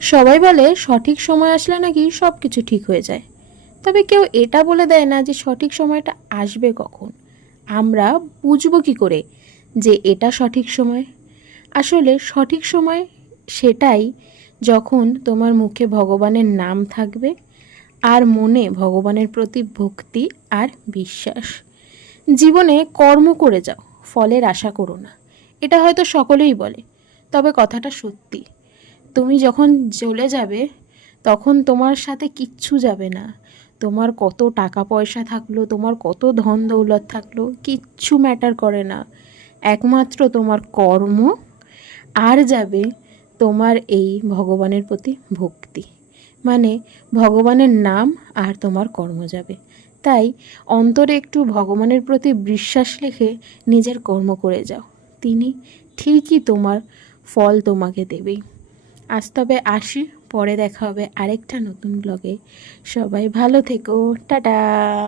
সবাই বলে সঠিক সময় আসলে নাকি সব কিছু ঠিক হয়ে যায়, তবে কেউ এটা বলে দেয় না যে সঠিক সময়টা আসবে কখন। আমরা বুঝবো কি করে যে এটা সঠিক সময়? আসলে সঠিক সময় সেটাই যখন তোমার মুখে ভগবানের নাম থাকবে আর মনে ভগবানের প্রতি ভক্তি আর বিশ্বাস। জীবনে কর্ম করে যাও, ফলের আশা করো না। এটা হয়তো সকলেই বলে, তবে কথাটা সত্যি। তুমি যখন চলে যাবে তখন তোমার সাথে কিচ্ছু যাবে না। তোমার কত টাকা পয়সা থাকলো, তোমার কত ধন দৌলত থাকলো, কিচ্ছু ম্যাটার করে না। একমাত্র তোমার কর্ম আর যাবে তোমার এই ভগবানের প্রতি ভক্তি। মানে ভগবানের নাম আর তোমার কর্ম যাবে। তাই অন্তরে একটু ভগবানের প্রতি বিশ্বাস রেখে নিজের কর্ম করে যাও, তিনি ঠিকই তোমার ফল তোমাকে দেবেই। আজ তবে আসি, পরে দেখা হবে আরেকটা নতুন ব্লগে। সবাই ভালো থেকো, টাটা।